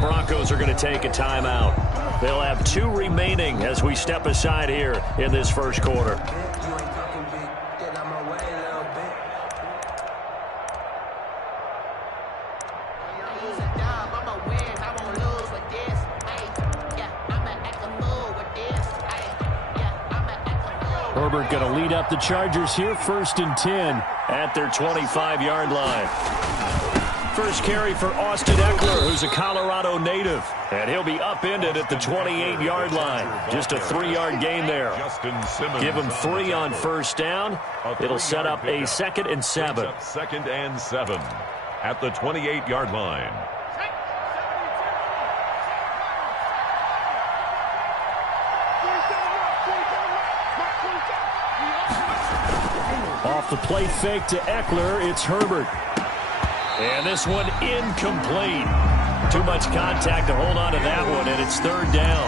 Broncos are going to take a timeout. They'll have 2 remaining as we step aside here in this first quarter. Herbert going to lead up the Chargers here, 1st and 10 at their 25-yard line. First carry for Austin Eckler, who's a Colorado native. And he'll be upended at the 28-yard line. Just a 3-yard gain there. Give him 3 on first down. It'll set up a 2nd and 7. 2nd and 7 at the 28-yard line. Off the play fake to Eckler, it's Herbert. And this one incomplete. Too much contact to hold on to that one, and it's 3rd down.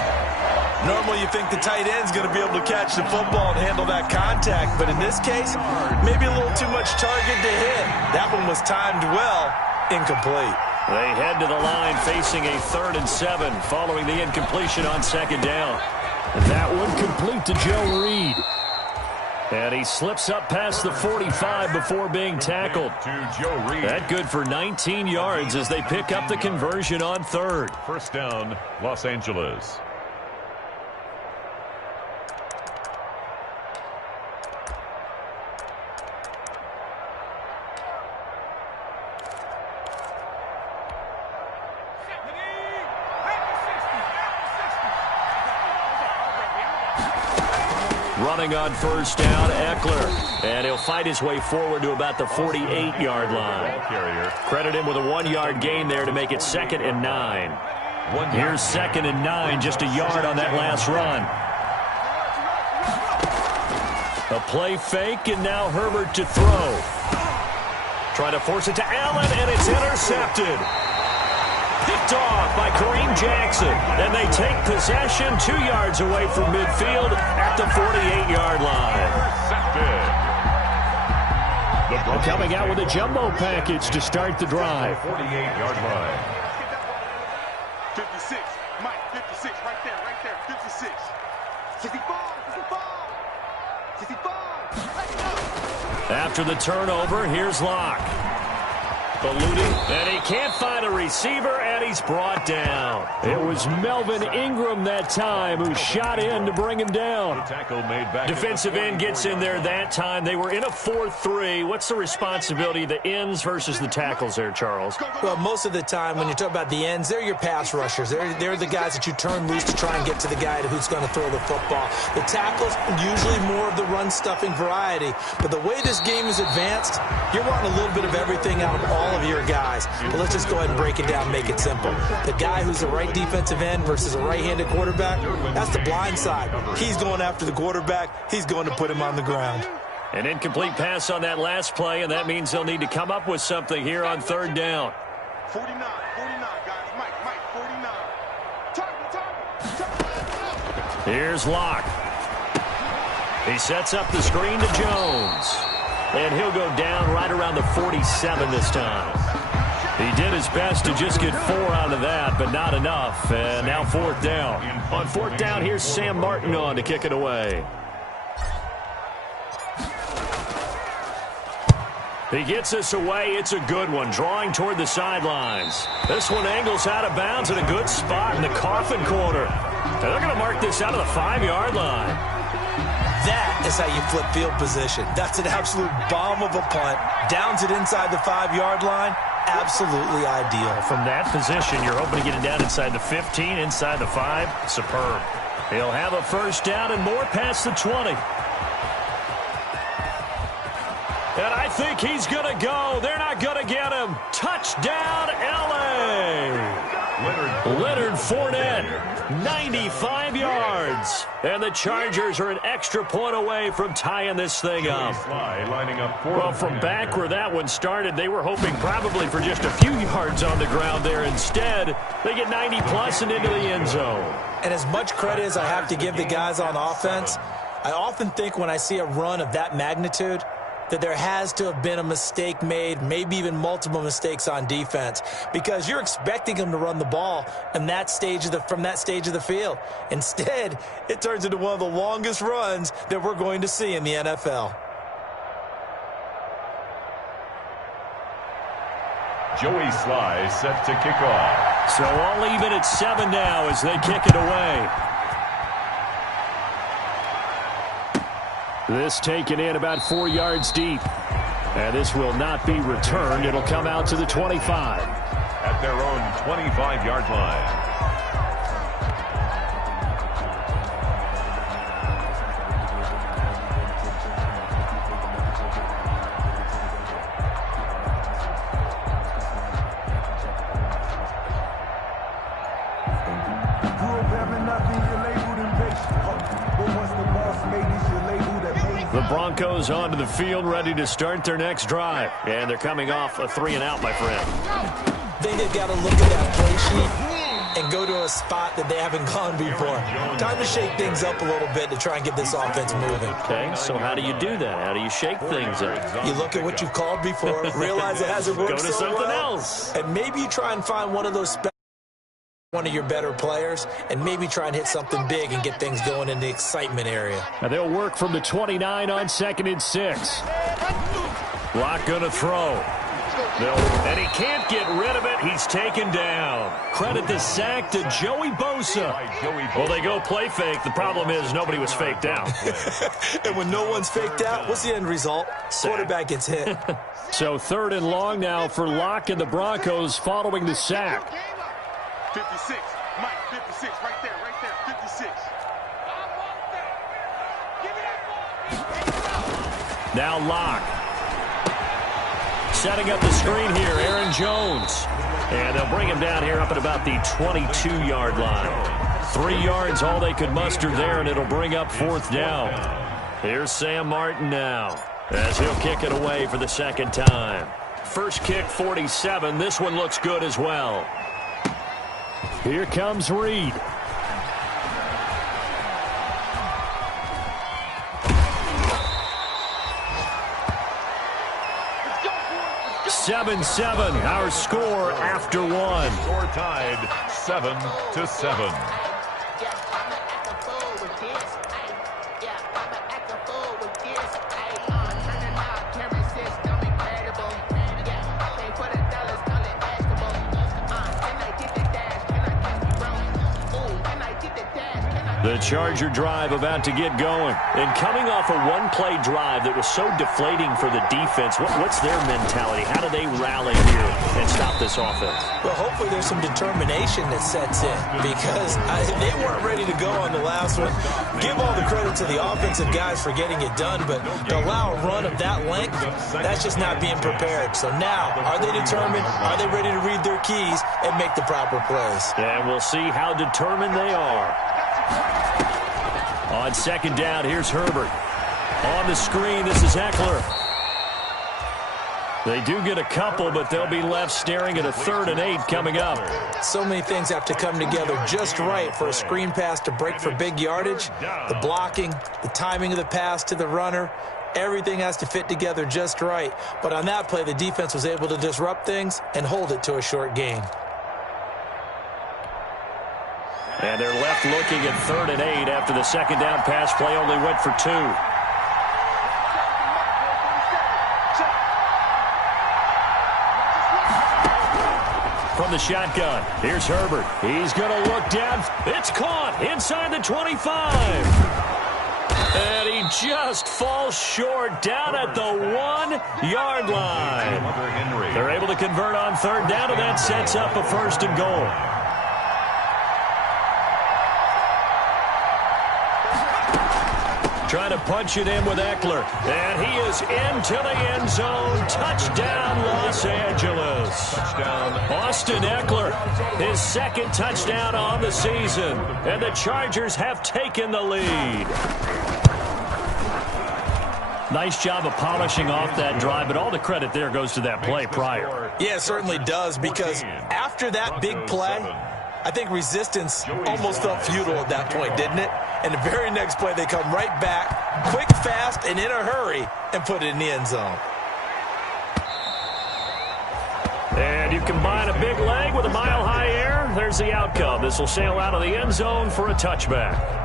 Normally you think the tight end's going to be able to catch the football and handle that contact, but in this case, maybe a little too much target to hit. That one was timed well, incomplete. They head to the line facing a 3rd and 7 following the incompletion on 2nd down. And that one complete to Joe Reed. And he slips up past the 45 before being tackled. That good for 19 yards as they pick up the conversion on 3rd. First down, Los Angeles. Running on first down, Eckler. And he'll fight his way forward to about the 48-yard line. Credit him with a 1-yard gain there to make it 2nd and 9. Here's 2nd and 9, just a yard on that last run. A play fake, and now Herbert to throw. Trying to force it to Allen, and it's intercepted. Picked off by Kareem Jackson. And they take possession 2 yards away from midfield at the 48-yard line. Coming out with a jumbo package to start the drive. 48-yard line. 56. Mike, 56. Right there. 56. 65. 65. 65. After the turnover, here's Locke. Eluding, and he can't find a receiver, and he's brought down. It was Melvin Ingram that time who shot in to bring him down. Defensive end gets in there that time. They were in a 4-3. What's the responsibility of the ends versus the tackles there, Charles? Well, most of the time when you talk about the ends, they're your pass rushers. They're the guys that you turn loose to try and get to the guy who's going to throw the football. The tackles, usually more of the run-stuffing variety. But the way this game is advanced, you're wanting a little bit of everything out of all of your guys. But let's just go ahead and break it down, make it simple. The guy who's the right defensive end versus a right-handed quarterback, that's the blind side. He's going after the quarterback. He's going to put him on the ground. An incomplete pass on that last play, and that means they'll need to come up with something here on 3rd down. 49, guys. Mike, 49. Target. Here's Locke. He sets up the screen to Jones. And he'll go down right around the 47 this time. He did his best to just get 4 out of that, but not enough. And now 4th down. On 4th down, here's Sam Martin on to kick it away. He gets us away. It's a good one, drawing toward the sidelines. This one angles out of bounds in a good spot in the coffin corner. And they're going to mark this out of the 5-yard line. That is how you flip field position. That's an absolute bomb of a punt. Downs it inside the 5-yard line. Absolutely ideal. From that position, you're hoping to get it down inside the 15, inside the 5. Superb. He'll have a first down and more past the 20. And I think he's going to go. They're not going to get him. Touchdown, L.A. Leonard Fournette, 95 yards. And the Chargers are an extra point away from tying this thing up. Well, from back where that one started, they were hoping probably for just a few yards on the ground there. Instead, they get 90-plus and into the end zone. And as much credit as I have to give the guys on offense, I often think when I see a run of that magnitude, that there has to have been a mistake made, maybe even multiple mistakes on defense, because you're expecting them to run the ball in that stage of from that stage of the field. Instead, it turns into one of the longest runs that we're going to see in the NFL. Joey Sly set to kick off. So all even at 7 now as they kick it away. This taken in about 4 yards deep. And this will not be returned. It'll come out to the 25. At their own 25-yard line. The Broncos onto the field, ready to start their next drive. And they're coming off a 3-and-out, my friend. I think they've got to look at that play sheet and go to a spot that they haven't gone before. Time to shake things up a little bit to try and get this offense moving. Okay, so how do you do that? How do you shake things up? You look at what you've called before, realize it hasn't worked Go to so something well, else. and maybe you try and find one of those one of your better players, and maybe try and hit something big and get things going in the excitement area. Now they'll work from the 29 on 2nd and 6. Lock gonna throw. And he can't get rid of it. He's taken down. Credit the sack to Joey Bosa. Well, they go play fake. The problem is nobody was faked out. And when no one's faked out, what's the end result? Sack. Quarterback gets hit. So 3rd and long now for Locke and the Broncos following the sack. 56, Mike, 56, right there, 56. Now Locke. Setting up the screen here, Aaron Jones. And they'll bring him down here up at about the 22-yard line. 3 yards, all they could muster there, and it'll bring up 4th down. Here's Sam Martin now, as he'll kick it away for the 2nd time. First kick, 47. This one looks good as well. Here comes Reed. Let's go. 7-7, our score after 1. Score tied 7-7. The Charger drive about to get going. And coming off a one-play drive that was so deflating for the defense, what's their mentality? How do they rally here and stop this offense? Well, hopefully there's some determination that sets in, because they weren't ready to go on the last one. Give all the credit to the offensive guys for getting it done, but to allow a run of that length, that's just not being prepared. So now, are they determined? Are they ready to read their keys and make the proper plays? And we'll see how determined they are. On 2nd down, here's Herbert. On the screen, this is Eckler. They do get a couple, but they'll be left staring at a 3rd and 8 coming up. So many things have to come together just right for a screen pass to break for big yardage. The blocking, the timing of the pass to the runner, everything has to fit together just right. But on that play, the defense was able to disrupt things and hold it to a short gain. And they're left looking at 3rd and 8 after the 2nd down pass play only went for 2. From the shotgun, here's Herbert. He's going to look down. It's caught inside the 25. And he just falls short down at the 1-yard line. They're able to convert on 3rd down, and that sets up a 1st and goal. Trying to punch it in with Eckler. And he is into the end zone. Touchdown, Los Angeles. Touchdown. Austin Eckler, his 2nd touchdown on the season. And the Chargers have taken the lead. Nice job of polishing off that drive, but all the credit there goes to that play prior. Yeah, it certainly does, because after that big play, I think resistance almost felt futile at that point, didn't it? And the very next play, they come right back, quick, fast, and in a hurry and put it in the end zone. And you combine a big leg with a mile-high air, there's the outcome. This will sail out of the end zone for a touchback.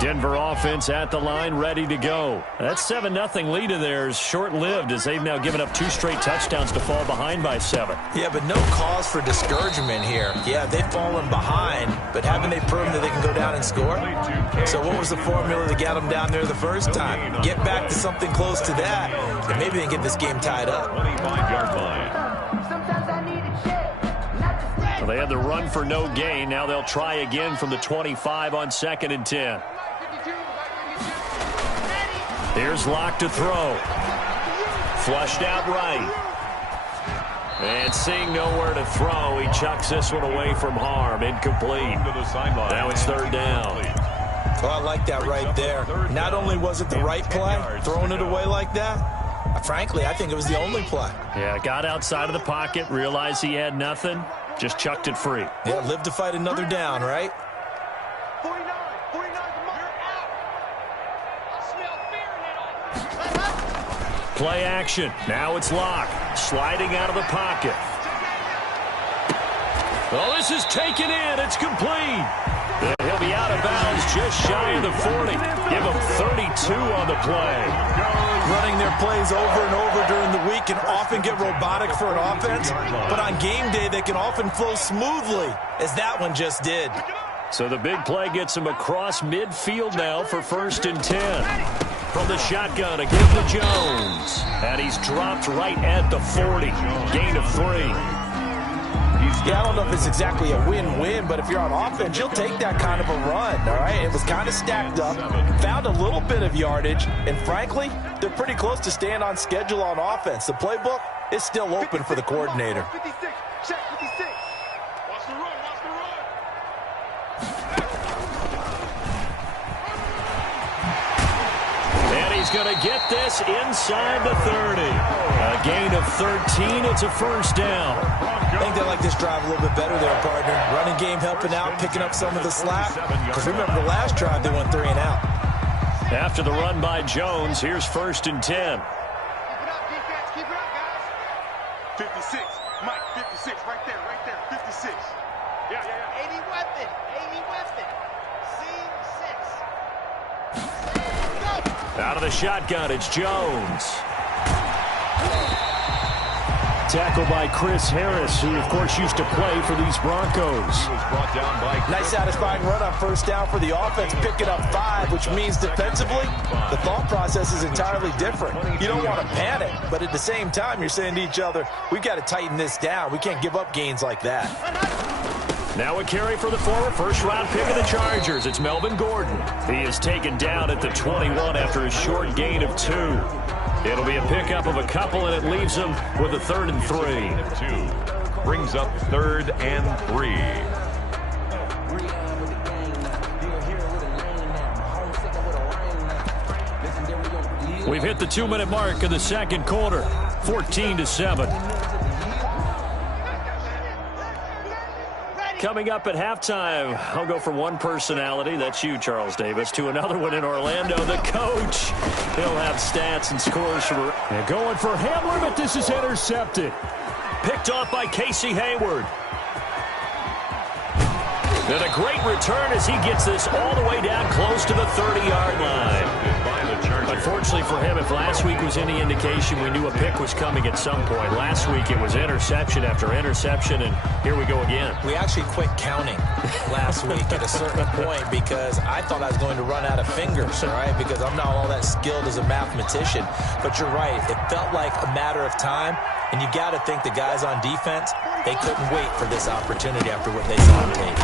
Denver offense at the line, ready to go. That 7-0 lead of theirs short-lived as they've now given up 2 straight touchdowns to fall behind by 7. Yeah, but no cause for discouragement here. Yeah, they've fallen behind, but haven't they proven that they can go down and score? So what was the formula to get them down there the first time? Get back to something close to that, and maybe they can get this game tied up. 25-yard line. Well, they had the run for no gain. Now they'll try again from the 25 on 2nd and 10. Here's Locke to throw. Flushed out right. And seeing nowhere to throw, he chucks this one away from harm. Incomplete. Now it's 3rd down. Oh, I like that right there. Not only was it the right play, throwing it away like that, frankly, I think it was the only play. Yeah, got outside of the pocket, realized he had nothing, just chucked it free. Yeah, live to fight another down, right? Play action. Now it's Locke. Sliding out of the pocket. Well, this is taken in. It's complete. He'll be out of bounds just shy of the 40. Give him 32 on the play. Running their plays over and over during the week can often get robotic for an offense, but on game day they can often flow smoothly, as that one just did. So the big play gets him across midfield now for 1st and 10. From the shotgun, a give to Jones. And he's dropped right at the 40. Gain of 3. Yeah, I don't know if it's exactly a win-win, but if you're on offense, you'll take that kind of a run, all right? It was kind of stacked up, found a little bit of yardage, and frankly, they're pretty close to staying on schedule on offense. The playbook is still open for the coordinator. 56, check 56. Watch the run, watch the run. And he's going to get this inside the 30. A gain of 13. It's a 1st down. I think they like this drive a little bit better there, partner. Running game helping out, picking up some of the slack. Because remember, the last drive they went 3 and out. After the run by Jones, here's 1st and 10. Keep it up, defense. Keep it up, guys. 56. Mike, 56. Right there, 56. Yeah. 80 weapon. C6. Out of the shotgun, it's Jones. Tackled by Chris Harris, who, of course, used to play for these Broncos. Nice satisfying run on 1st down for the offense, picking up 5, which means defensively, the thought process is entirely different. You don't want to panic, but at the same time, you're saying to each other, we've got to tighten this down. We can't give up gains like that. Now a carry for the former first-round pick of the Chargers. It's Melvin Gordon. He is taken down at the 21 after a short gain of 2. It'll be a pickup of a couple, and it leaves him with a 3rd and 3. Brings up 3rd and 3. We've hit the 2-minute mark of the 2nd quarter. 14-7. Coming up at halftime, I'll go from one personality, that's you, Charles Davis, to another one in Orlando, the coach. He'll have stats and scores from... And going for Hamler, but this is intercepted. Picked off by Casey Hayward. And a great return as he gets this all the way down close to the 30-yard line. Unfortunately for him, if last week was any indication, we knew a pick was coming at some point. Last week it was interception after interception, and here we go again. We actually quit counting last week at a certain point because I thought I was going to run out of fingers, all right, because I'm not all that skilled as a mathematician. But you're right. It felt like a matter of time, and you got to think the guys on defense, they couldn't wait for this opportunity after what they saw on tape.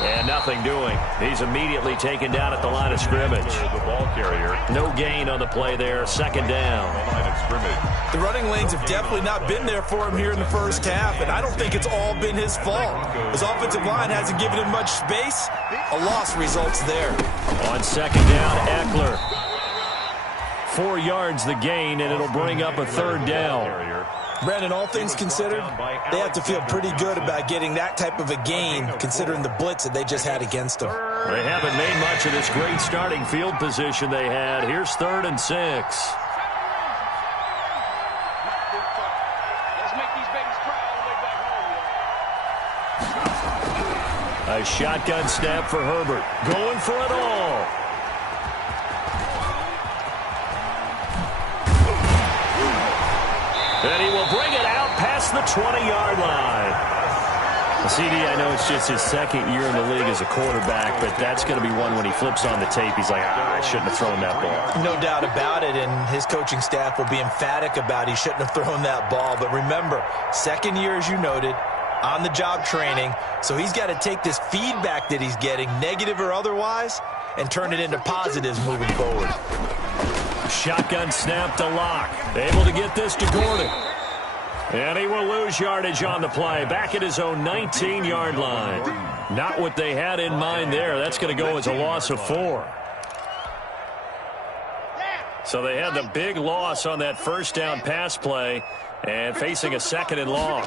And nothing doing. He's immediately taken down at the line of scrimmage. The ball carrier. No gain on the play there. 2nd down. Line of scrimmage. The running lanes have definitely not been there for him here in the first half, and I don't think it's all been his fault. His offensive line hasn't given him much space. A loss results there. On 2nd down, Eckler. 4 yards the gain, and it'll bring up a third down. Brandon, all things considered, they have to feel pretty good about getting that type of a gain, considering the blitz that they just had against them. They haven't made much of this great starting field position they had. Here's 3rd and 6. Let's make these babies cry all the way back home, A shotgun snap for Herbert. Going for it all. And he will bring it out past the 20-yard line. CD, I know it's just his 2nd year in the league as a quarterback, but that's going to be one when he flips on the tape. He's like, I shouldn't have thrown that ball. No doubt about it, and his coaching staff will be emphatic about he shouldn't have thrown that ball. But remember, 2nd year, as you noted, on-the-job training, so he's got to take this feedback that he's getting, negative or otherwise, and turn it into positives moving forward. Shotgun snap to Locke. Able to get this to Gordon. And he will lose yardage on the play. Back at his own 19-yard line. Not what they had in mind there. That's going to go as a loss of 4. So they had the big loss on that first down pass play. And facing a 2nd and long.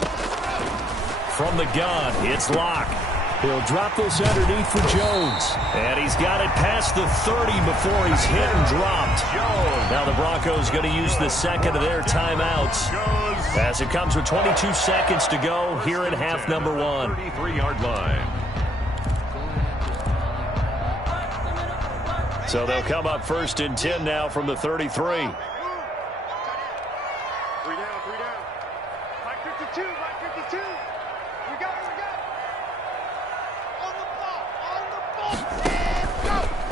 From the gun, it's Locke. He'll drop this underneath for Jones. And he's got it past the 30 before he's hit and dropped. Now the Broncos going to use the 2nd of their timeouts as it comes with 22 seconds to go here in half number 1. 33-yard line. So they'll come up 1st and 10 now from the 33. 3 down, 3 down. Mike 52, Mike 52. We got it.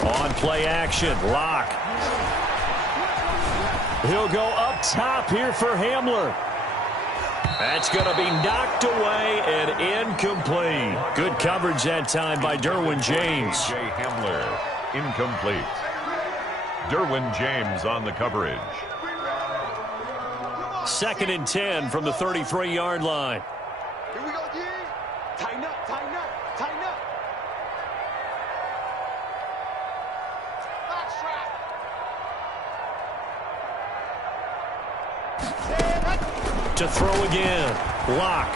On play action, Locke. He'll go up top here for Hamler. That's going to be knocked away and incomplete. Good coverage that time by Derwin James. J. Hamler, incomplete. Derwin James on the coverage. 2nd and 10 from the 33-yard line. Here we go, G. Tighten up, tighten up, tighten up. Box trap. To throw again, Locke.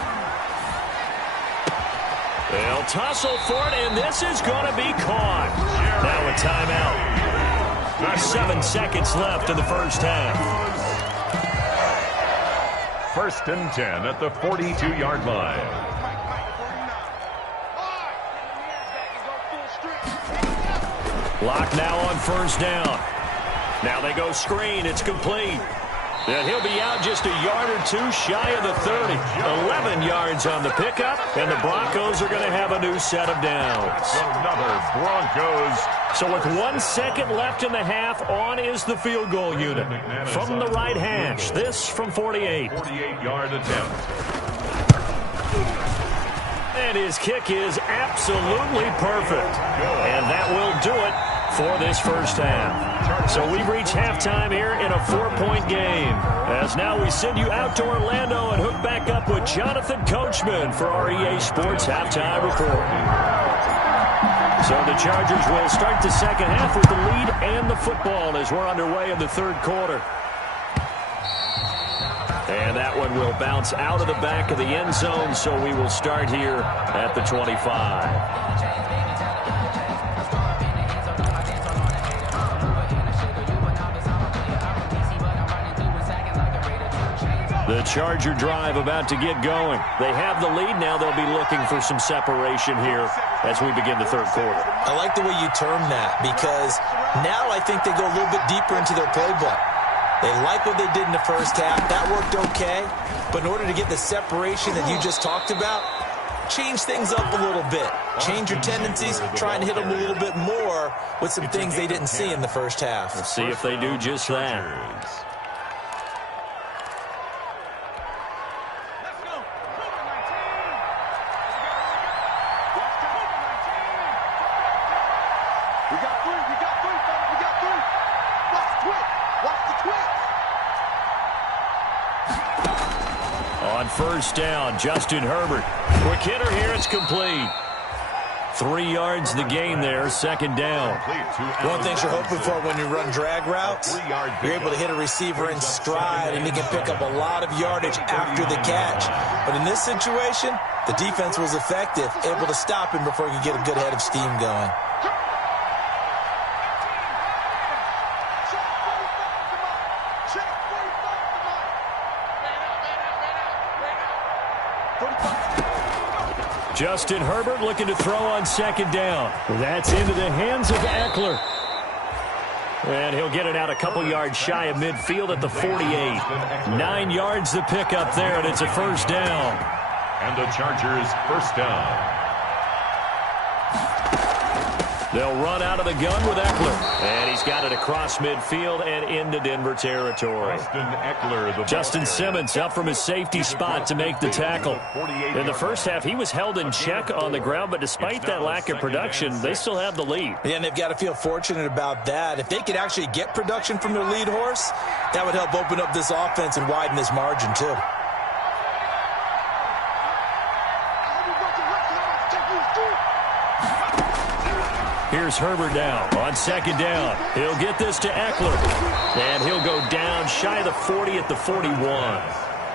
They'll tussle for it, and this is going to be caught. Now a timeout. 7 seconds left in the first half. 1st and 10 at the 42-yard line. Locke now on 1st down. Now they go screen. It's complete. And he'll be out just a yard or 2 shy of the 30. 11 yards on the pickup, and the Broncos are going to have a new set of downs. Another Broncos. So with 1 second left in the half, on is the field goal unit. From the right hash, this from 48. 48-yard attempt. And his kick is absolutely perfect. And that will do it for this first half. So we've reached halftime here in a 4-point game. As now we send you out to Orlando and hook back up with Jonathan Coachman for our EA Sports Halftime Report. So the Chargers will start the second half with the lead and the football as we're underway in the 3rd quarter. And that one will bounce out of the back of the end zone, so we will start here at the 25. The Charger drive about to get going. They have the lead. Now they'll be looking for some separation here as we begin the 3rd quarter. I like the way you term that, because now I think they go a little bit deeper into their playbook. They like what they did in the first half. That worked okay. But in order to get the separation that you just talked about, change things up a little bit. Change your tendencies, try and hit them a little bit more with some things they didn't see in the first half. We'll see if they do just that. We got 3, fellas, we got 3. Watch the twitch, watch the twitch. On 1st down, Justin Herbert. Quick hitter here, it's complete. 3 yards the gain there, second down. One thing you're hoping for when you run drag routes, you're able to hit a receiver in stride, and he can pick up a lot of yardage after the catch. But in this situation, the defense was effective, able to stop him before he could get a good head of steam going. Justin Herbert looking to throw on second down. That's into the hands of Eckler. And he'll get it out a couple yards shy of midfield at the 48. 9 yards the pickup there, and it's a first down. And the Chargers first down. They'll run out of the gun with Eckler. And he's got it across midfield and into Denver territory. Justin Simmons up from his safety spot to make the tackle. In the first half, he was held in check on the ground, but despite that lack of production, they still have the lead. Yeah, and they've got to feel fortunate about that. If they could actually get production from their lead horse, that would help open up this offense and widen this margin, too. Here's Herbert now on second down. He'll get this to Eckler. And he'll go down shy of the 40 at the 41.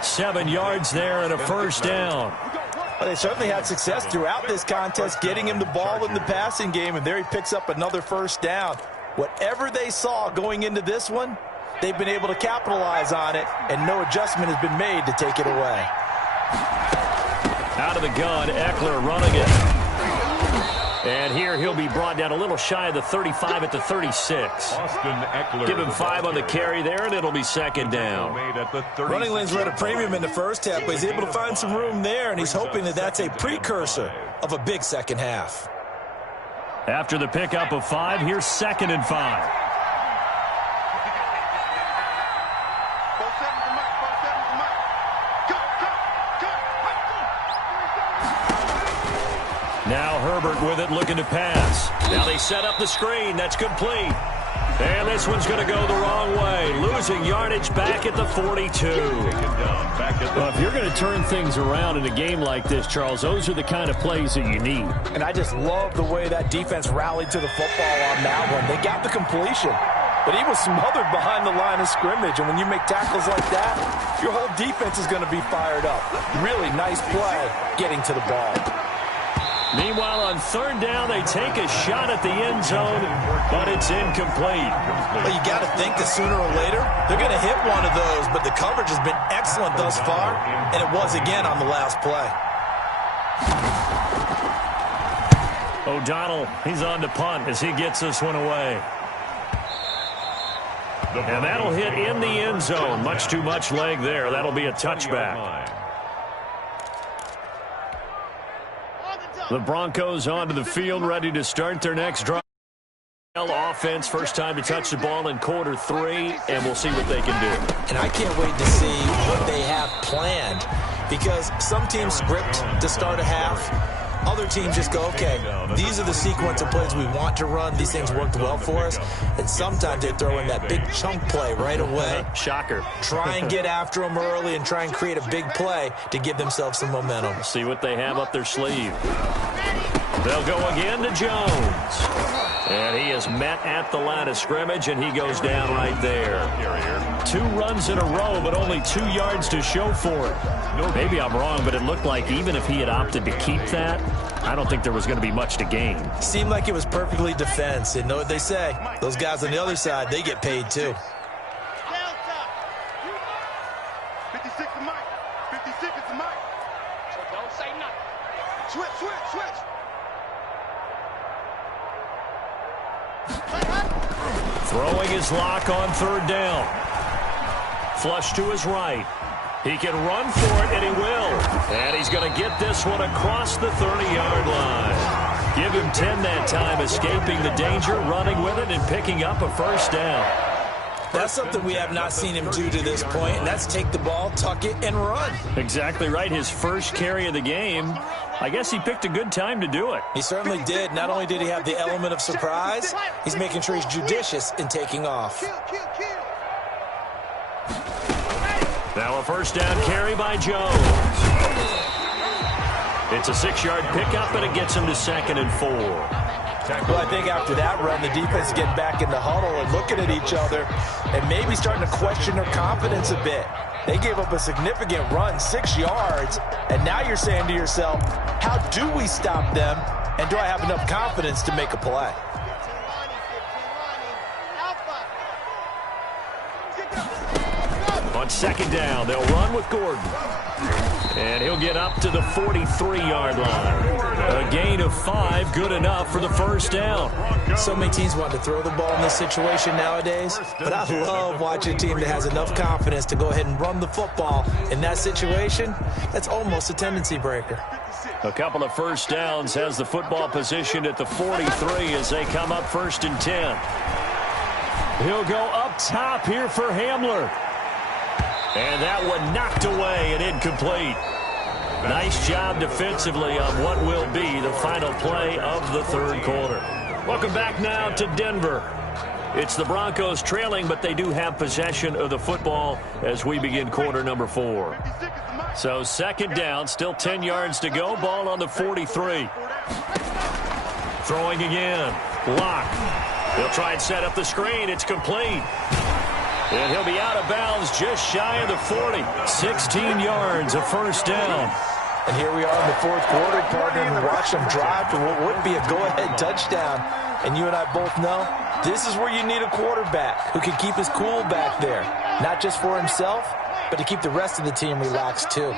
7 yards there and a first down. Well, they certainly had success throughout this contest, getting him the ball in the passing game, and there he picks up another first down. Whatever they saw going into this one, they've been able to capitalize on it, and no adjustment has been made to take it away. Out of the gun, Eckler running it. And here he'll be brought down a little shy of the 35 at the 36. Give him 5 on the carry there, and it'll be second down. Running lanes were at a premium in the first half, but he's able to find some room there, and he's hoping that that's a precursor of a big second half. After the pickup of 5, here's 2nd and 5. Now Herbert with it, looking to pass. Now they set up the screen. That's complete. And this one's going to go the wrong way. Losing yardage back at the 42. Well, if you're going to turn things around in a game like this, Charles, those are the kind of plays that you need. And I just love the way that defense rallied to the football on that one. They got the completion, but he was smothered behind the line of scrimmage. And when you make tackles like that, your whole defense is going to be fired up. Really nice play getting to the ball. Meanwhile, on third down, they take a shot at the end zone, but it's incomplete. Well, you got to think that sooner or later, they're going to hit one of those, but the coverage has been excellent thus far, and it was again on the last play. O'Donnell, he's on to punt as he gets this one away. And that'll hit in the end zone. Much too much leg there. That'll be a touchback. The Broncos onto the field, ready to start their next drive. Offense, first time to touch the ball in quarter 3, and we'll see what they can do. And I can't wait to see what they have planned, because some teams script to start a half. Other teams just go, okay, these are the sequence of plays we want to run. These things worked well for us. And sometimes they throw in that big chunk play right away. Shocker. Try and get after them early and try and create a big play to give themselves some momentum. See what they have up their sleeve. They'll go again to Jones. And he is met at the line of scrimmage, and he goes down right there. 2 runs in a row, but only 2 yards to show for it. Maybe I'm wrong, but it looked like even if he had opted to keep that, I don't think there was going to be much to gain. Seemed like it was perfectly defense. And know what they say? Those guys on the other side, they get paid too. 56 to Mike. 56 to Mike. So don't say nothing. Switch. Throwing his lock on third down. Flush to his right. He can run for it, and he will. And he's going to get this one across the 30-yard line. Give him 10 that time, escaping the danger, running with it, and picking up a first down. That's something we have not seen him do to this point, and that's take the ball, tuck it, and run. Exactly right. His first carry of the game. I guess he picked a good time to do it. He certainly did. Not only did he have the element of surprise, he's making sure he's judicious in taking off. Now a first down carry by Jones. It's a 6-yard pickup, and it gets him to 2nd and 4. Well, I think after that run, the defense is getting back in the huddle and looking at each other and maybe starting to question their confidence a bit. They gave up a significant run, 6 yards, and now you're saying to yourself, how do we stop them, and do I have enough confidence to make a play? On 2nd down, they'll run with Gordon. And he'll get up to the 43-yard line. A gain of 5, good enough for the 1st down. So many teams want to throw the ball in this situation nowadays, but I love watching a team that has enough confidence to go ahead and run the football. In that situation, that's almost a tendency breaker. A couple of 1st downs has the football positioned at the 43 as they come up 1st and 10. He'll go up top here for Hamler. And that one knocked away and incomplete. Nice job defensively on what will be the final play of the 3rd quarter. Welcome back now to Denver. It's the Broncos trailing, but they do have possession of the football as we begin quarter number 4. So 2nd down, still 10 yards to go. Ball on the 43. Throwing again. Block. He'll try and set up the screen. It's complete. And he'll be out of bounds just shy of the 40. 16 yards, a 1st down. And here we are in the 4th quarter, partner, and watch them drive for what would be a go-ahead touchdown. And you and I both know this is where you need a quarterback who can keep his cool back there. Not just for himself, but to keep the rest of the team relaxed too.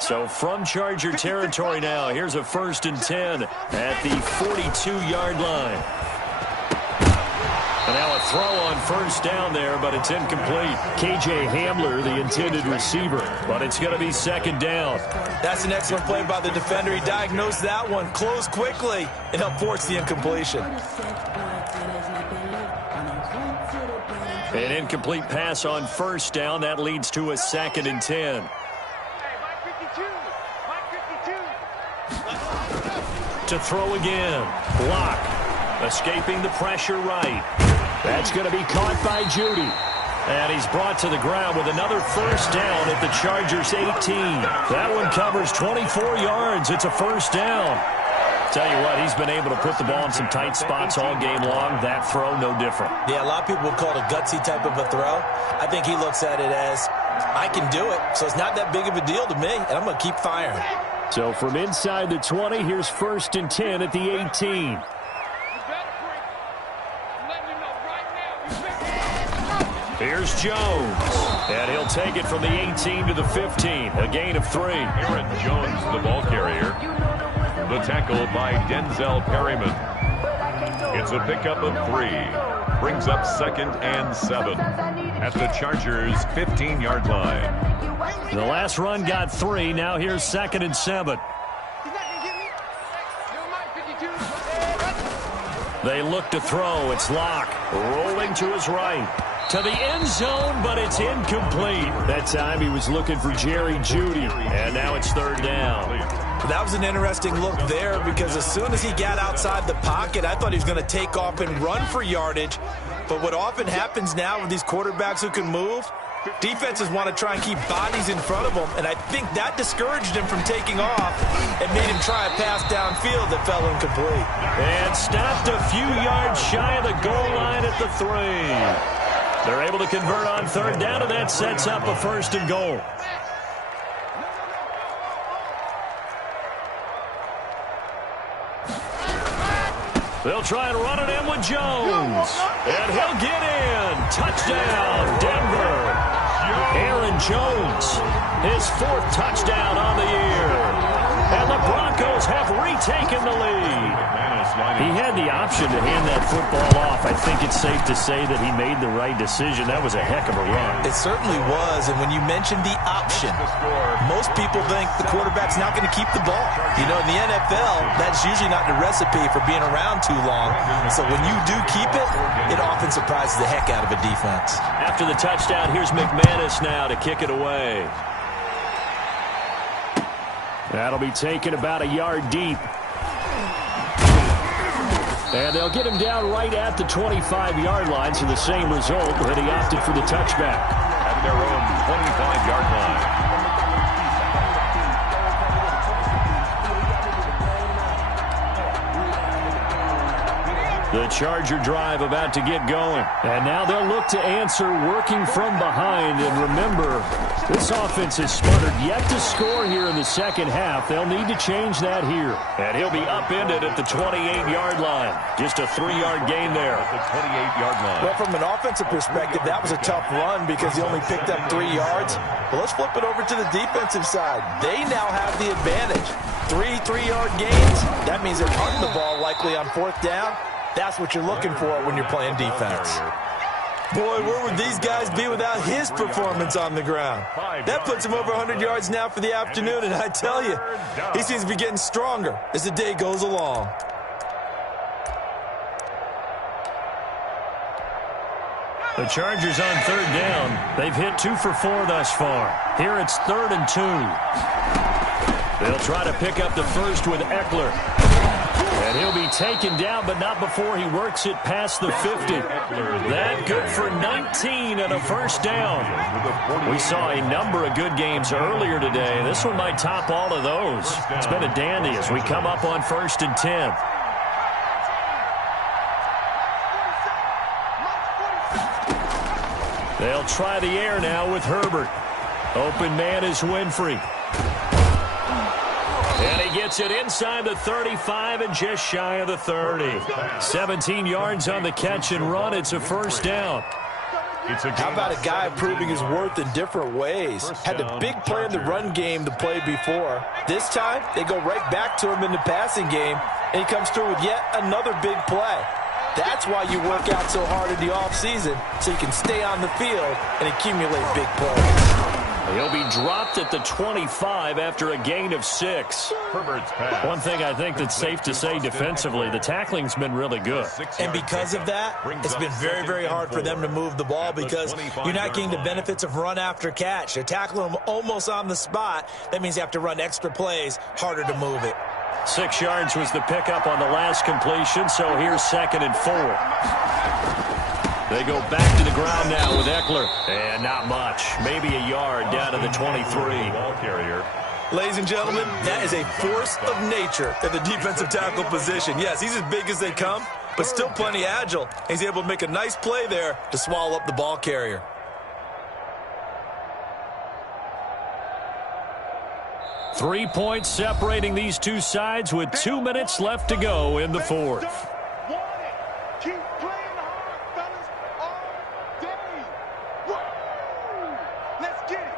So from Charger territory now, here's a 1st and 10 at the 42-yard line. And now a throw on 1st down there, but it's incomplete. KJ Hamler, the intended receiver, but it's going to be 2nd down. That's an excellent play by the defender. He diagnosed that one, closed quickly, and helped force the incompletion. An incomplete pass on 1st down. That leads to a 2nd and 10. To throw again. Block. Escaping the pressure right. That's going to be caught by Judy. And he's brought to the ground with another 1st down at the Chargers' 18. That one covers 24 yards. It's a 1st down. Tell you what, he's been able to put the ball in some tight spots all game long. That throw, no different. Yeah, a lot of people would call it a gutsy type of a throw. I think he looks at it as, I can do it, so it's not that big of a deal to me, and I'm going to keep firing. So from inside the 20, here's 1st and 10 at the 18. Here's Jones, and he'll take it from the 18 to the 15, a gain of 3. Aaron Jones, the ball carrier. The tackle by Denzel Perryman. It's a pickup of 3. Brings up 2nd and 7 at the Chargers' 15-yard line. The last run got 3. Now here's 2nd and 7. They look to throw. It's Locke rolling to his right. To the end zone, but it's incomplete. That time he was looking for Jerry Jeudy, and now it's 3rd down. That was an interesting look there because as soon as he got outside the pocket, I thought he was going to take off and run for yardage. But what often happens now with these quarterbacks who can move, defenses want to try and keep bodies in front of them, and I think that discouraged him from taking off and made him try a pass downfield that fell incomplete. And stopped a few yards shy of the goal line at the 3. They're able to convert on 3rd down, and that sets up a 1st and goal. They'll try and run it in with Jones. And he'll get in. Touchdown, Denver. Aaron Jones, his 4th touchdown on the year. And the Broncos have retaken the lead. He had the option to hand that football off. I think it's safe to say that he made the right decision. That was a heck of a run. It certainly was, and when you mentioned the option, most people think the quarterback's not going to keep the ball. You know, in the NFL, that's usually not the recipe for being around too long. So when you do keep it, it often surprises the heck out of a defense. After the touchdown, here's McManus now to kick it away. That'll be taken about a yard deep. And they'll get him down right at the 25-yard line, so the same result, but he opted for the touchback. At their own 25-yard line. The Charger drive about to get going. And now they'll look to answer working from behind. And remember, this offense has sputtered yet to score here in the second half. They'll need to change that here. And he'll be upended at the 28-yard line. Just a 3-yard gain there. At the 28-yard line. Well, from an offensive perspective, that was a tough run because he only picked up 3 yards. But let's flip it over to the defensive side. They now have the advantage. 3-3-yard gains. That means they're punting the ball likely on 4th down. That's what you're looking for when you're playing defense. Boy, where would these guys be without his performance on the ground? That puts him over 100 yards now for the afternoon, and I tell you, he seems to be getting stronger as the day goes along. The Chargers on 3rd down. They've hit 2 for 4 thus far. Here it's 3rd and 2. They'll try to pick up the first with Eckler. And he'll be taken down, but not before he works it past the 50. That good for 19 and a first down. We saw a number of good games earlier today. This one might top all of those. It's been a dandy as we come up on 1st and 10. They'll try the air now with Herbert. Open man is Winfrey. And he gets it inside the 35 and just shy of the 30. 17 yards on the catch and run. It's a first down. How about a guy proving his worth in different ways? Had a big play in the run game the play before. This time, they go right back to him in the passing game, and he comes through with yet another big play. That's why you work out so hard in the offseason, so you can stay on the field and accumulate big plays. He'll be dropped at the 25 after a gain of 6. Herbert's pass. One thing I think that's safe to say defensively, the tackling's been really good. And because of that, it's been very, very hard for them to move the ball because you're not getting the benefits of run after catch. They're tackling them almost on the spot. That means you have to run extra plays, harder to move it. 6 yards was the pickup on the last completion, so here's 2nd and 4. They go back to the ground now with Eckler. And not much. Maybe a yard down to the 23. Ball carrier. Ladies and gentlemen, that is a force of nature at the defensive tackle position. Yes, he's as big as they come, but still plenty agile. He's able to make a nice play there to swallow up the ball carrier. Three points separating these two sides with 2 minutes left to go in the 4th. Keep playing hard, fellas, all day. Woo! Let's get it.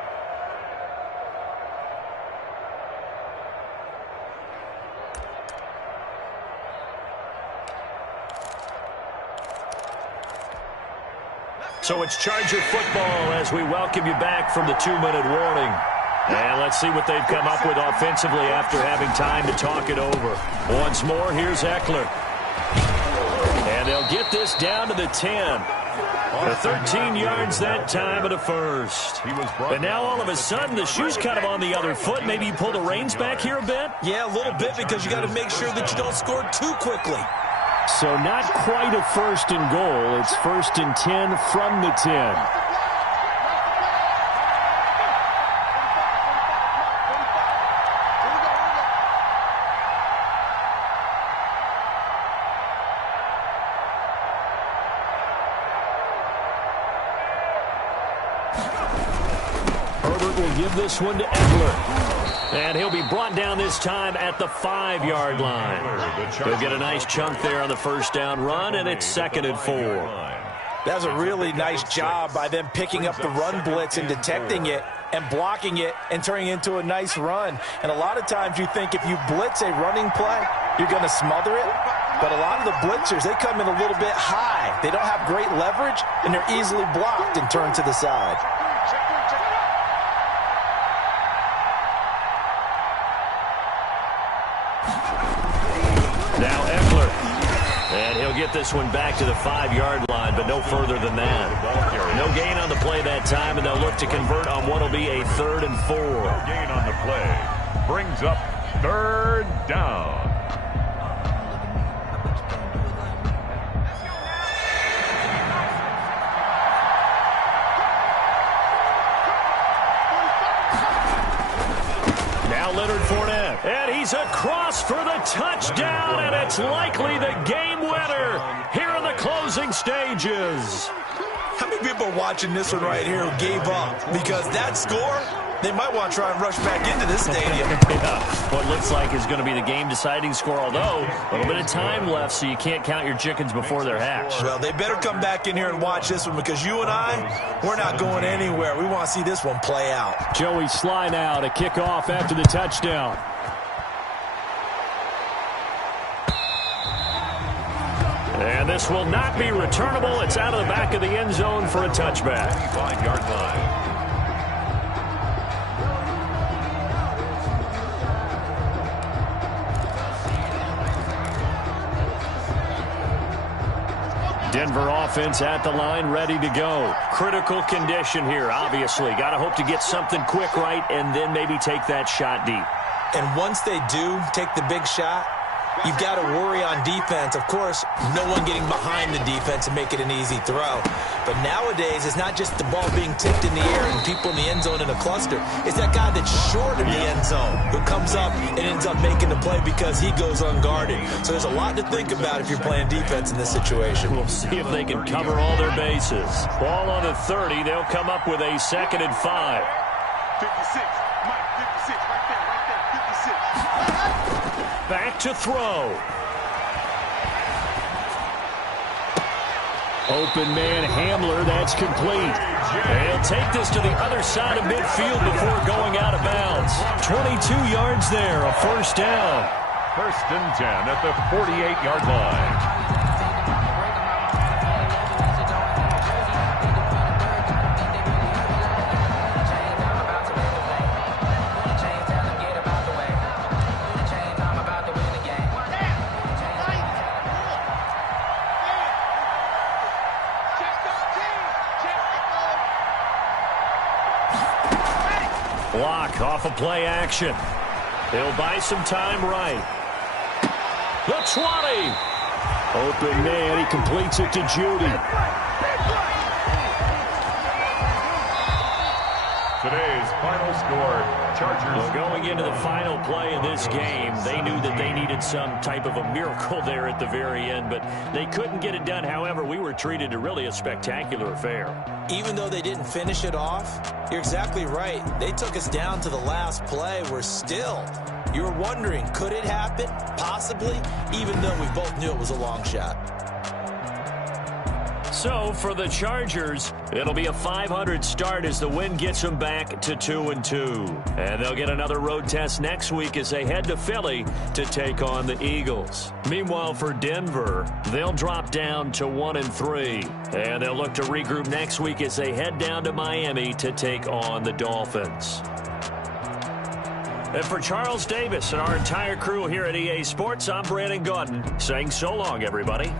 So it's Charger football as we welcome you back from the 2-minute warning. And let's see what they've come up with offensively after having time to talk it over. Once more, here's Eckler. And they'll get this down to the 10. The 13 yards that time at a first. But now all of a sudden the shoe's kind of on the other foot. Maybe you pull the reins back here a bit? Yeah, a little bit because you got to make sure that you don't score too quickly. So not quite a 1st and goal. It's 1st and 10 from the 10. Give this one to Eckler. And he'll be brought down this time at the 5-yard line. He'll get a nice chunk there on the first down run, and it's 2nd and 4. That was a really nice job by them picking up the run blitz and detecting it and blocking it and turning it into a nice run. And a lot of times you think if you blitz a running play, you're going to smother it. But a lot of the blitzers, they come in a little bit high. They don't have great leverage, and they're easily blocked and turned to the side. Now Eckler. And he'll get this one back to the 5-yard line, but no further than that. No gain on the play that time, and they'll look to convert on what will be a 3rd and 4. No gain on the play. Brings up 3rd down. Now Leonard Fournette. And he's across for the touchdown, and it's likely the game winner here in the closing stages. How many people are watching this one right here who gave up? Because that score, they might want to try and rush back into this stadium. Yeah, what looks like is going to be the game-deciding score, although a little bit of time left, so you can't count your chickens before they're hatched. Well, they better come back in here and watch this one, because you and I, we're not going anywhere. We want to see this one play out. Joey Sly now to kick off after the touchdown. And this will not be returnable. It's out of the back of the end zone for a touchback. 5-yard line. Denver offense at the line, ready to go. Critical condition here, obviously. Got to hope to get something quick right and then maybe take that shot deep. And once they do take the big shot, you've got to worry on defense. Of course, no one getting behind the defense and make it an easy throw. But nowadays, it's not just the ball being tipped in the air and people in the end zone in a cluster. It's that guy that's short in the end zone who comes up and ends up making the play because he goes unguarded. So there's a lot to think about if you're playing defense in this situation. We'll see if they can cover all their bases. Ball on the 30. They'll come up with a 2nd and 5. 56. Mike, 56. Right there. 56. Back to throw. Open man Hamler, that's complete. They'll take this to the other side of midfield before going out of bounds. 22 yards there, a first down. 1st and 10 at the 48-yard line. Block off of play action. He'll buy some time right. The 20. Open man. He completes it to Judy. Today's final score, Chargers. Well, going into the final play of this game, they knew that they needed some type of a miracle there at the very end, but they couldn't get it done. However, we were treated to really a spectacular affair. Even though they didn't finish it off, you're exactly right. They took us down to the last play. We're still, you were wondering, could it happen? Possibly, even though we both knew it was a long shot. So for the Chargers, it'll be a .500 start as the win gets them back to 2-2. And they'll get another road test next week as they head to Philly to take on the Eagles. Meanwhile, for Denver, they'll drop down to 1-3. And they'll look to regroup next week as they head down to Miami to take on the Dolphins. And for Charles Davis and our entire crew here at EA Sports, I'm Brandon Gaudin saying so long, everybody.